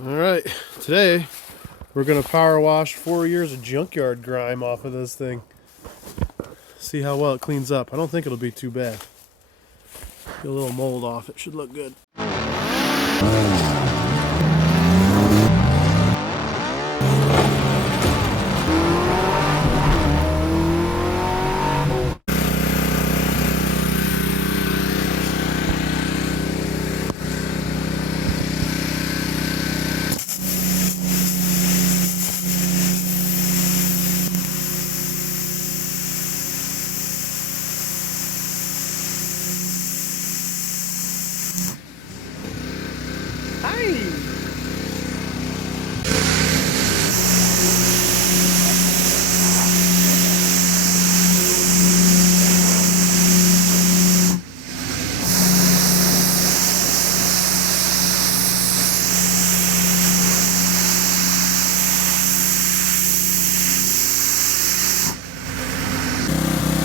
Alright, today we're going to power wash 4 years of junkyard grime off of this thing. See how well it cleans up. I don't think it'll be too bad. Get a little mold off, it should look good.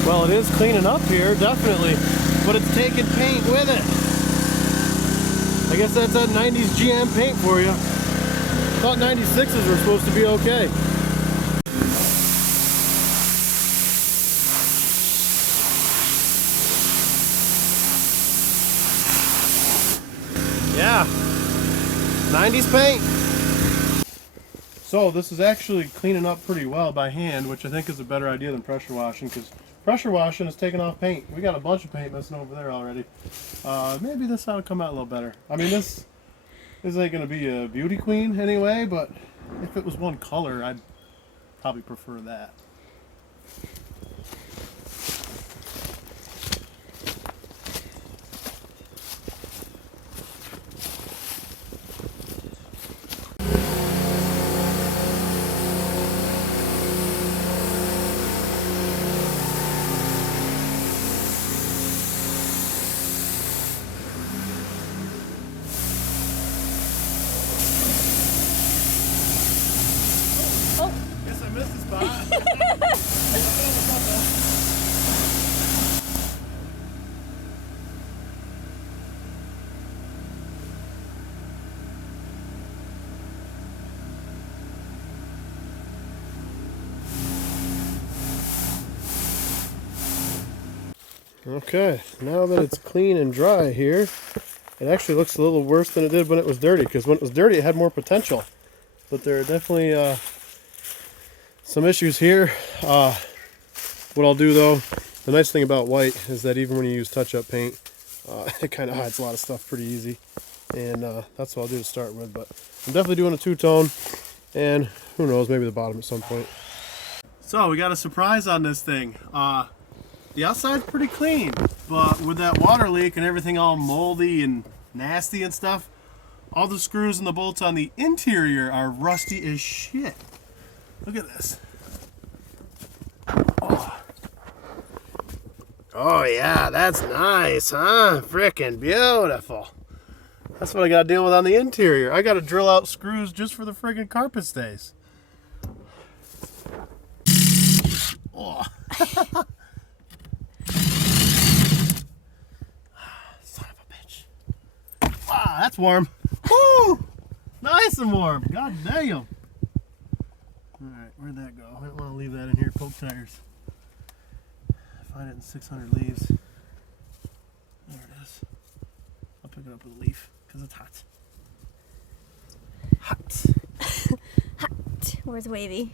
Well, it is cleaning up here, definitely, but it's taking paint with it. I guess that's that 90s GM paint for you. I thought 96s were supposed to be okay. Yeah, 90s paint. So this is actually cleaning up pretty well by hand, which I think is a better idea than pressure washing, because pressure washing is taking off paint. We got a bunch of paint missing over there already. Maybe this ought to come out a little better. I mean, this ain't going to be a beauty queen anyway, but if it was one color, I'd probably prefer that. Guess I missed a spot. Okay, now that it's clean and dry here, it actually looks a little worse than it did when it was dirty, because when it was dirty it had more potential. But there are definitely some issues here. What I'll do though, the nice thing about white is that even when you use touch-up paint, it kind of hides a lot of stuff pretty easy. And that's what I'll do to start with. But I'm definitely doing a two-tone, and who knows, maybe the bottom at some point. So we got a surprise on this thing. The outside's pretty clean, but with that water leak and everything all moldy and nasty and stuff, all the screws and the bolts on the interior are rusty as shit. Look at this. Oh yeah, that's nice, huh? Frickin' beautiful. That's what I gotta deal with on the interior. I gotta drill out screws just for the friggin' carpet stays. Oh. Son of a bitch. Wow, that's warm. Woo! Nice and warm. God damn. Alright, where'd that go? I don't want to leave that in here. Poke tires. Find it in 600 leaves. There it is. I'll pick it up with a leaf because it's hot. Hot. Hot. Where's Wavy?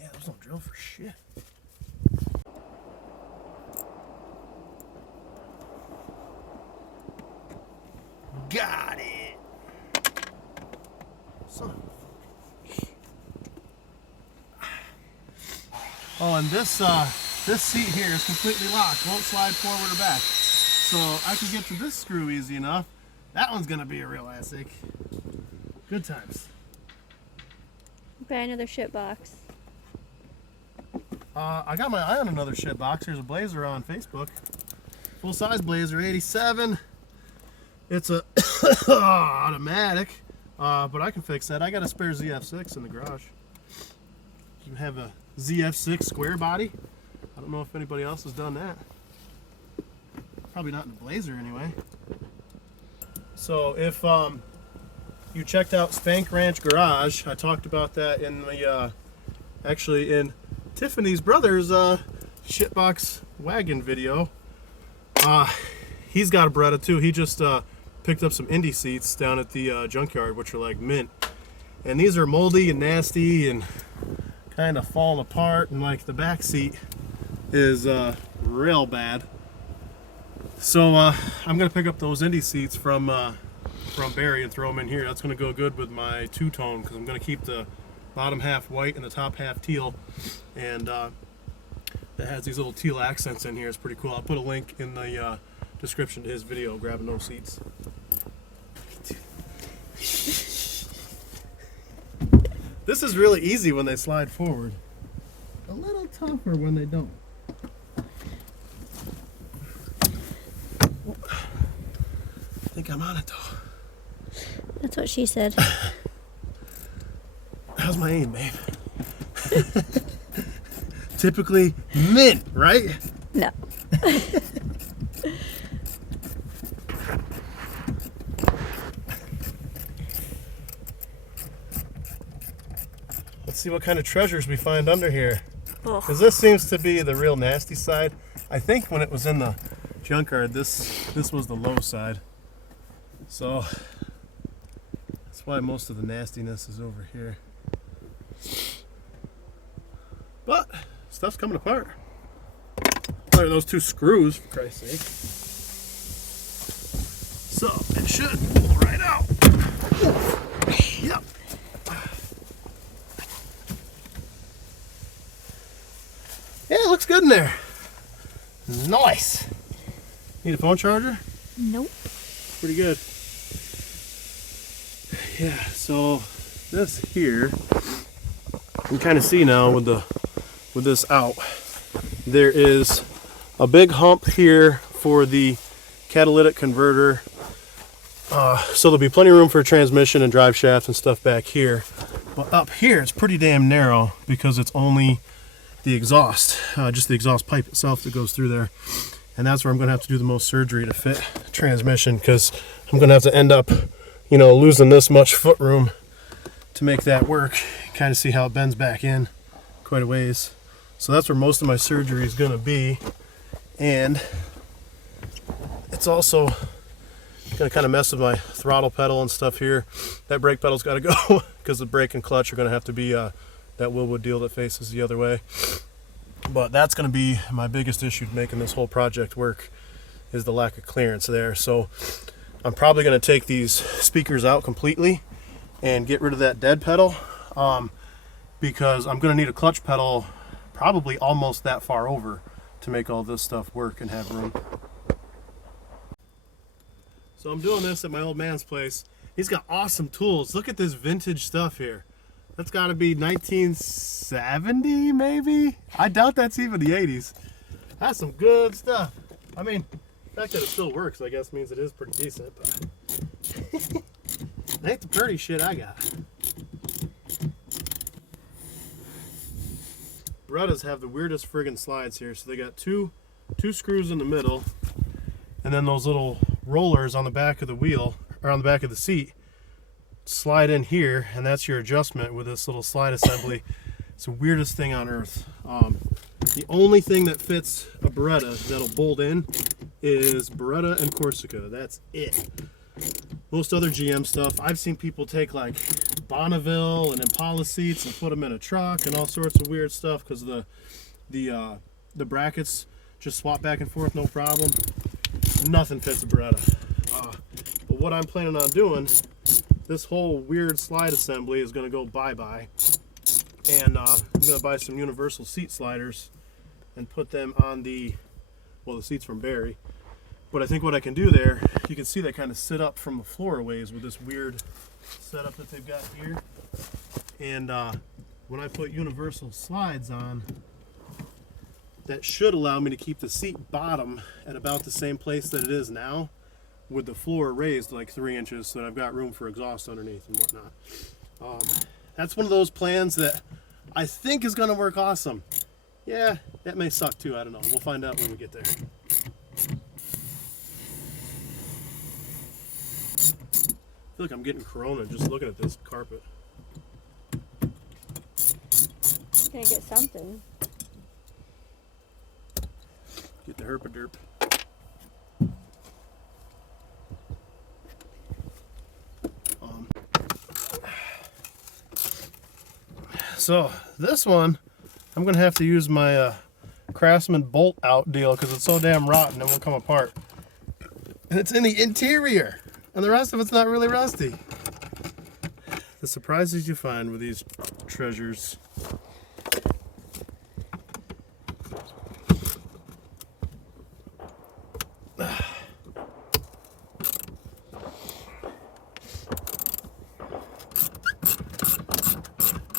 Yeah, those don't drill for shit. Got it. Son of a... Oh, and this seat here is completely locked. Won't slide forward or back. So I can get to this screw easy enough. That one's gonna be a real ass ache. Good times. Buy another shit box. I got my eye on another shit box. There's a Blazer on Facebook. Full size Blazer, 87. It's a automatic, but I can fix that. I got a spare ZF6 in the garage. You have a ZF6 square body. I don't know if anybody else has done that. Probably not in the Blazer anyway. So if you checked out Spank Ranch Garage, I talked about that in the actually in Tiffany's brother's shitbox wagon video. He's got a Beretta too. He just picked up some Indy seats down at the junkyard, which are like mint, and these are moldy and nasty and kind of falling apart, and like the back seat is real bad. So I'm gonna pick up those Indy seats from Barry and throw them in here. That's gonna go good with my two-tone because I'm gonna keep the bottom half white and the top half teal, and that has these little teal accents in here. It's pretty cool. I'll put a link in the description to his video grabbing those seats. This is really easy when they slide forward. A little tougher when they don't. I think I'm on it though. That's what she said. How's my aim, babe? Typically mint, right? No. Let's see what kind of treasures we find under here. Oh. Because this seems to be the real nasty side. I think when it was in the junkyard, this was the low side. So that's why most of the nastiness is over here. But stuff's coming apart. Look at those two screws, for Christ's sake. So it should pull right out. Yep. Yeah, it looks good in there. Nice. Need a phone charger? Nope. Pretty good. Yeah, so this here, you can kind of see now with this out, there is a big hump here for the catalytic converter. So there'll be plenty of room for a transmission and drive shaft and stuff back here. But up here, it's pretty damn narrow because it's only the exhaust, just the exhaust pipe itself that goes through there. And that's where I'm going to have to do the most surgery to fit transmission, because I'm going to have to end up, you know, losing this much foot room to make that work. Kind of see how it bends back in quite a ways. So that's where most of my surgery is going to be. And it's also going to kind of mess with my throttle pedal and stuff here. That brake pedal's got to go because the brake and clutch are going to have to be that Willwood deal that faces the other way. But that's going to be my biggest issue making this whole project work, is the lack of clearance there. So I'm probably going to take these speakers out completely and get rid of that dead pedal, because I'm going to need a clutch pedal probably almost that far over to make all this stuff work and have room. So I'm doing this at my old man's place. He's got awesome tools. Look at this vintage stuff here. That's got to be 1970 maybe? I doubt that's even the 80s. That's some good stuff. I mean, the fact that it still works, I guess, means it is pretty decent, but it ain't the pretty shit I got. Berettas have the weirdest friggin' slides here. So they got two screws in the middle, and then those little rollers on the back of the wheel, or on the back of the seat, slide in here, and that's your adjustment with this little slide assembly. It's the weirdest thing on earth. The only thing that fits a Beretta that'll bolt in is Beretta and Corsica. That's it. Most other GM stuff, I've seen people take like Bonneville and Impala seats and put them in a truck and all sorts of weird stuff because the brackets just swap back and forth, no problem. Nothing fits a Beretta. But what I'm planning on doing, this whole weird slide assembly is going to go bye-bye, and I'm going to buy some universal seat sliders and put them on the seats from Barry. But I think what I can do there, you can see they kind of sit up from the floor a ways with this weird setup that they've got here. And when I put universal slides on, that should allow me to keep the seat bottom at about the same place that it is now, with the floor raised like 3 inches so that I've got room for exhaust underneath and whatnot. That's one of those plans that I think is going to work awesome. Yeah, that may suck too, I don't know. We'll find out when we get there. feel like I'm getting corona just looking at this carpet. Gonna get something. Get the herpaderp. So this one, I'm gonna have to use my Craftsman bolt out deal because it's so damn rotten it won't come apart. And it's in the interior, and the rest of it's not really rusty. The surprises you find with these treasures.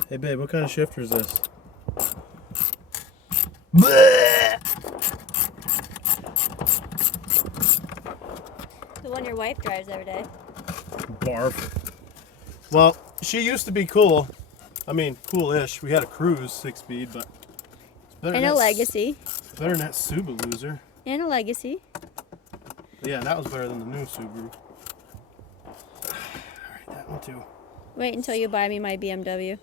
Hey babe, what kind of shifter is this? The one your wife drives every day. Barf. Well, she used to be cool. I mean, cool-ish. We had a Cruise 6-speed, but it's better And than a that Legacy. better than that Subaru loser. And a Legacy. Yeah, that was better than the new Subaru. Alright, that one too. Wait until you buy me my BMW.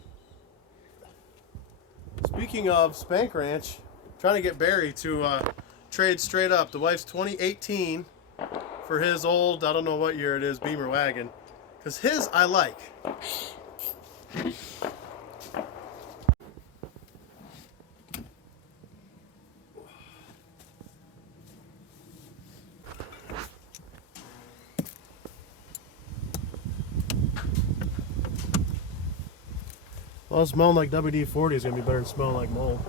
Speaking of Spank Ranch, trying to get Barry to trade straight up the wife's 2018 for his old, I don't know what year it is, Beamer wagon. Because his I like. Well, smelling like WD-40 is going to be better than smelling like mold.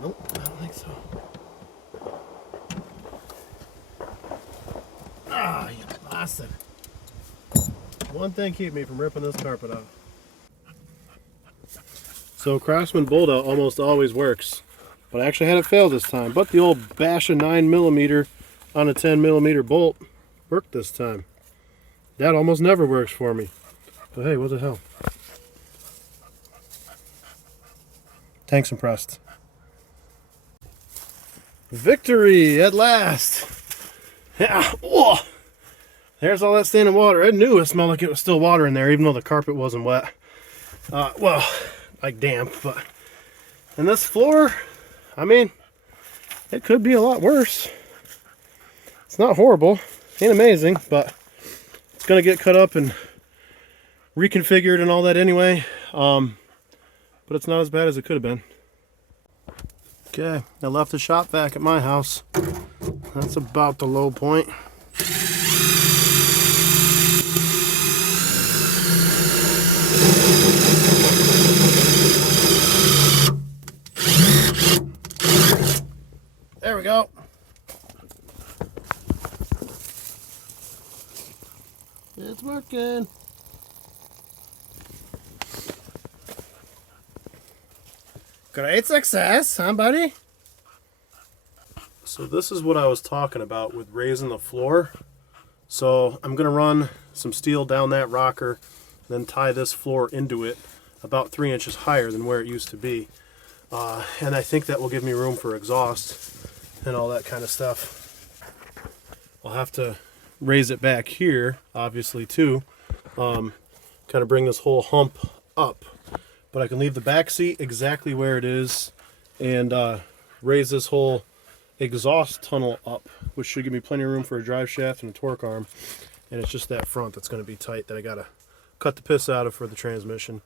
Nope, I don't think so. Ah, you bastard. One thing keep me from ripping this carpet off. So Craftsman bolt out almost always works. But I actually had it fail this time. But the old bash a 9mm on a 10mm bolt worked this time. That almost never works for me. But hey, what the hell? Tanks impressed. Victory at last! Yeah, whoa. There's all that standing water. I knew it smelled like it was still water in there, even though the carpet wasn't wet. Well, like damp, but... And this floor... I mean, it could be a lot worse. It's not horrible. Ain't amazing, but it's going to get cut up and reconfigured and all that anyway. But it's not as bad as it could have been. Okay, I left the shop vac at my house. That's about the low point. There we go. It's working. Great success, huh, buddy? So this is what I was talking about with raising the floor. So I'm going to run some steel down that rocker, then tie this floor into it about 3 inches higher than where it used to be. And I think that will give me room for exhaust and all that kind of stuff. I'll have to raise it back here, obviously, too. Kind of bring this whole hump up. But I can leave the back seat exactly where it is and raise this whole exhaust tunnel up, which should give me plenty of room for a drive shaft and a torque arm. And it's just that front that's going to be tight that I got to cut the piss out of for the transmission.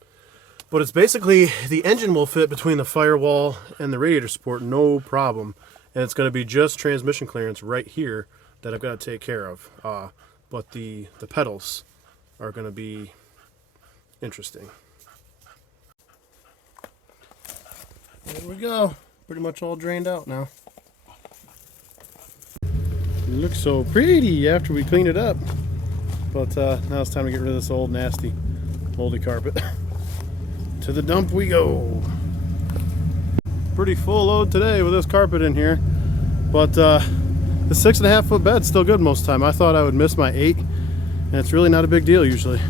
But it's basically, the engine will fit between the firewall and the radiator support, no problem. And it's going to be just transmission clearance right here that I've got to take care of. But the pedals are going to be interesting. There we go. Pretty much all drained out now. It looks so pretty after we clean it up. But now it's time to get rid of this old nasty moldy carpet. To the dump we go. Pretty full load today with this carpet in here. But the 6.5 foot bed's still good most of the time. I thought I would miss my 8, and it's really not a big deal usually.